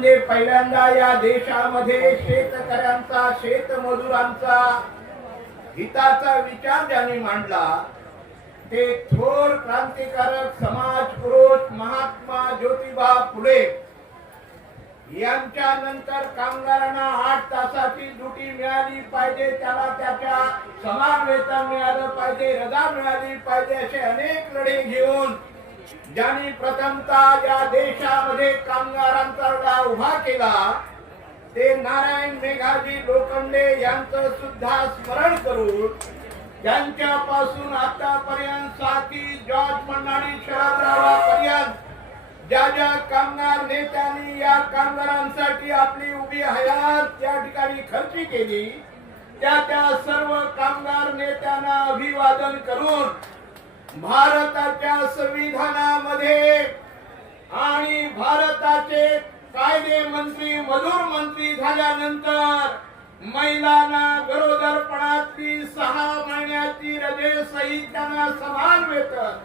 म्हणजे पहिल्यांदा या देशामध्ये शेतकऱ्यांचा शेतमजुरांचा हिताचा विचार ज्यांनी मांडला ते थोर क्रांतिकारक समाजपुरुष महात्मा ज्योतिबा फुले यांच्या नंतर कामगारांना 8 तासाची ड्युटी मिळाली पाहिजे, त्याला त्याच्या समान वेतन मिळालं पाहिजे, रजा मिळाली पाहिजे, असे अनेक लढे घेऊन ज्यांनी प्रथमतः या देशामध्ये कामगारांचा लढा उभा केला ते नारायण मेघाजी लोखंडे यांचं सुद्धा स्मरण करून त्यांच्यापासून आतापर्यंत साथी जॉर्ज फर्नांडिस शरदरावांपर्यंत ज्या ज्या कामगार नेत्यांनी या कामगारांसाठी आपली उभी हयात त्या ठिकाणी खर्च केली त्या सर्व कामगार नेत्यांना अभिवादन करून भारताच्या संविधानामध्ये आणि भारताचे कायदे मंत्री मजूर मंत्री झाल्यानंतर महिलांना गरोदरपणातली 6 महिन्याची रजेसहित त्यांना समान वेतन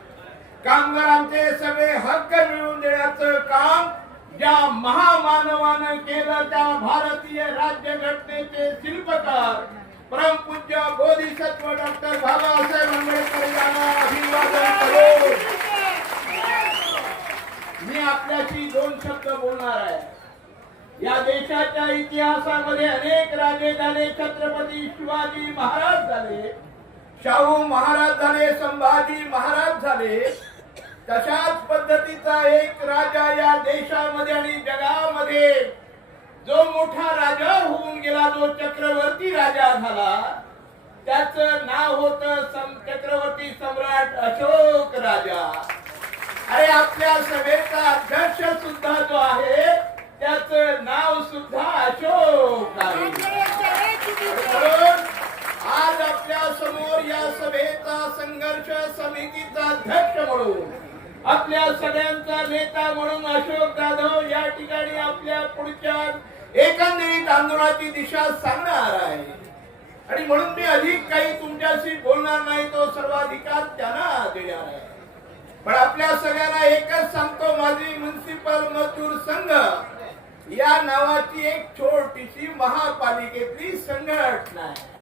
कामगारांचे सगळे हक्क मिळवून देण्याचं काम ज्या महामानवानं केलं त्या भारतीय राज्यघटनेचे शिल्पकार परमपूज्य बोधिसत्व डॉक्टर बाबासाहेब आंबेडकर यांना अभिवादन करू। मी आपल्याशी 2 शब्द बोलणार आहे। या देशाच्या इतिहासामध्ये अनेक राजे झाले, छत्रपती शिवाजी महाराज झाले, शाहू महाराज झाले, संभाजी महाराज झाले, तशाच पद्धतीचा एक राजा या देशामध्ये आणि जगामध्ये जो मोठा राजा होऊन गेला, जो चक्रवर्ती राजा झाला, त्याचं नाव होतं चक्रवर्ती सम्राट अशोक राजा। अरे आपल्या सभेचा अध्यक्ष सुद्धा जो आहे त्याचं नाव सुद्धा अशोक आहे। आज आपल्या समोर या सभेचा संघर्ष समितीचा अध्यक्ष म्हणून आपल्या सगळ्यांचा नेता म्हणून अशोक जाधव या ठिकाणी आपल्या पुढच्या एकंदरीत आंदोलनाची दिशा सांगणार आहे आणि म्हणून मी अधिक काही तुमच्याशी बोलणार नाही, तो सर्वाधिकार त्यांना देणार आहे। पण आपल्या सगळ्यांना एकच सांगतो, माझी म्युनिसिपल मजदूर संघ या नावाची एक छोटीशी महापालिकेतली संघटना आहे।